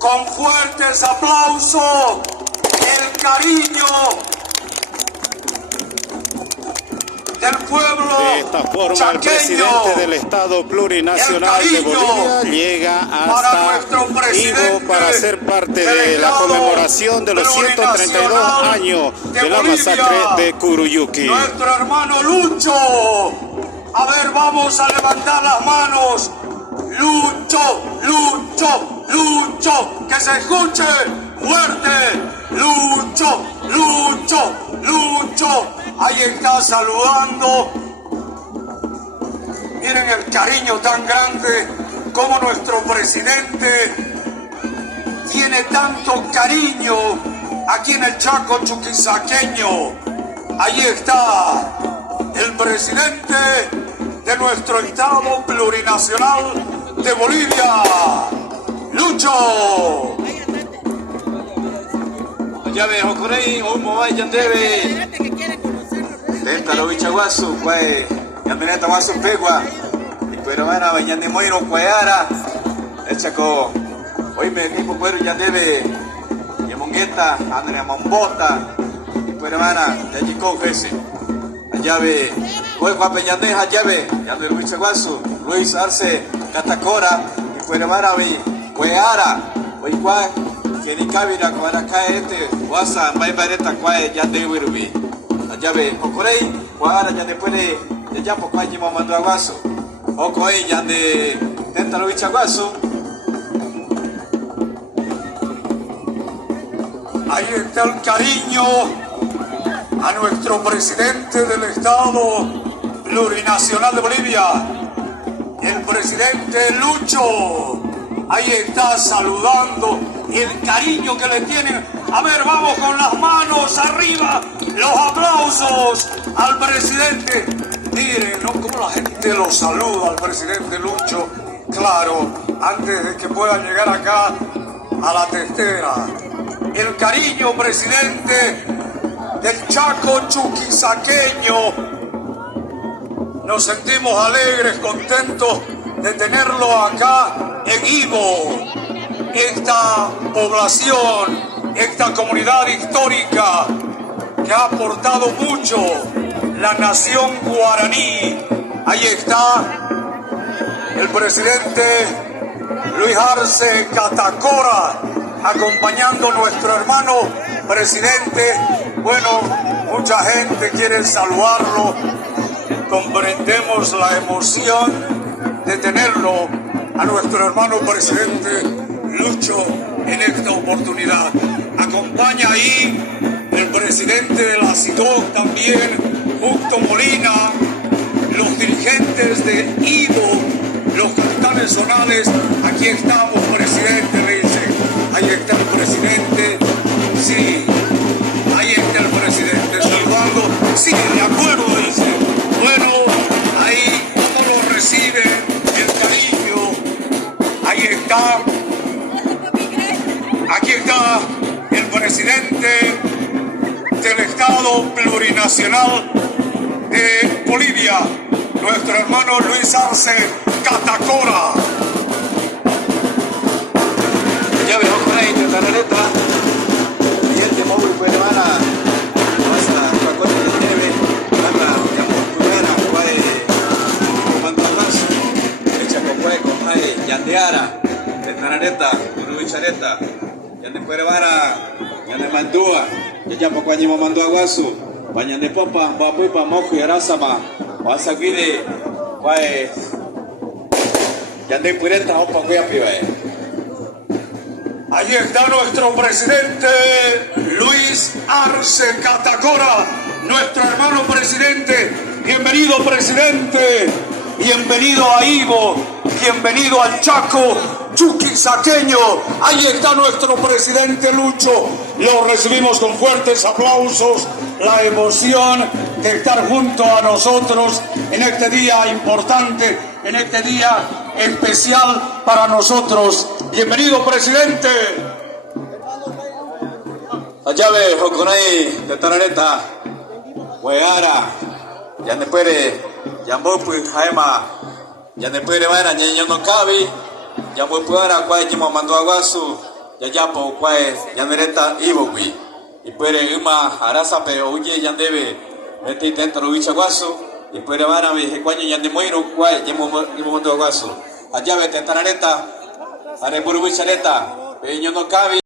con fuertes aplausos el cariño del pueblo de esta forma chaqueño. El presidente del Estado Plurinacional de Bolivia llega hasta Ivo para ser parte de la conmemoración de los 132 años de la masacre de Curuyuqui. Nuestro hermano Lucho, a ver, vamos a levantar las manos. Lucho, Lucho, Lucho, que se escuche fuerte. Lucho, Lucho, Lucho. Ahí está saludando. Miren el cariño tan grande como nuestro presidente tiene tanto cariño aquí en el Chaco chuquisaqueño. Ahí está el presidente de nuestro Estado Plurinacional de Bolivia, Lucho. Ya ve, Jocorey, un mobile ya debe. Tenta lo bichaguasu, pues, ya me neta guasu pegua. Y pero van a bañar de moiro, cuayara. El chaco, hoy me equipo cuero ya debe. Y mongueta, Andrea Mombota. Y pero van a, ya chico, ese. Allá ve, hoy guape ya deja, ya ve, ya de bichaguasu. Luis Arce, Catacora. Y pero van a ver, cuayara. Hoy cuay. Que ni cabira con acá wasa mai bareta kwae ya de wirubi ya ve okorei kwara ya después de ya poco allí mamando aguaso okoei ya de tentalo bichaguaso. Ahí está el cariño a nuestro presidente del Estado Plurinacional de Bolivia, el presidente Lucho. Ahí está saludando y el cariño que le tienen. A ver, vamos con las manos arriba, los aplausos al presidente. Miren, ¿no? Cómo la gente lo saluda al presidente Lucho. Claro, antes de que pueda llegar acá a la testera. El cariño, presidente del Chaco chuquisaqueño. Nos sentimos alegres, contentos de tenerlo acá en Ivo, esta población, esta comunidad histórica que ha aportado mucho, la nación guaraní. Ahí está el presidente Luis Arce Catacora, acompañando a nuestro hermano presidente. Bueno, mucha gente quiere saludarlo, comprendemos la emoción de tenerlo a nuestro hermano presidente Lucho en esta oportunidad. Acompaña ahí el presidente de la CIDOC también, Justo Molina, los dirigentes de IDO, los capitanes zonales. Aquí estamos, presidente, le dice. Ahí está el presidente, sí, ahí está el presidente saludando. Sí, de acuerdo, dice. Bueno, ahí cómo lo reciben, el cariño. Ahí está. Aquí está el presidente del Estado Plurinacional de Bolivia, nuestro hermano Luis Arce Catacora. Ya veo con ahí de Tarareta. Y el de móvil fue hermana. Hasta la cosa de nieve. Anda, ya por primera, fue cuando más. Echa con fue con ahí, Yandeara, de Tarareta, Urubichareta. Ya después de vara, ya de Mandúa. Ya poco allí me mandó aguasu. Bañan de popa, va a pa mojo y arasama. Vas a guide, pues. Ya de pureta, opa, voy a pibar. Allí está nuestro presidente Luis Arce Catacora, nuestro hermano presidente. Bienvenido, presidente. Bienvenido a Ivo. Bienvenido al Chaco chuquisaqueño. Ahí está nuestro presidente Lucho. Lo recibimos con fuertes aplausos. La emoción de estar junto a nosotros en este día importante, en este día especial para nosotros. Bienvenido, presidente. Allá ve, Joconay, de Tarareta, Hueara, ya no puede, ya muy jaima, ya no puede ver a niño no cabe, ya muy puede a cual mandó aguasu, yayapo kwae yandereta ibogui ipuere uma arasape oye yandebe mete tentaro bichaguaso ipuere vana veje cuaño yandemoiro kwae yemomondo guaso allá ve tentarareta are burubichareta peño no cabe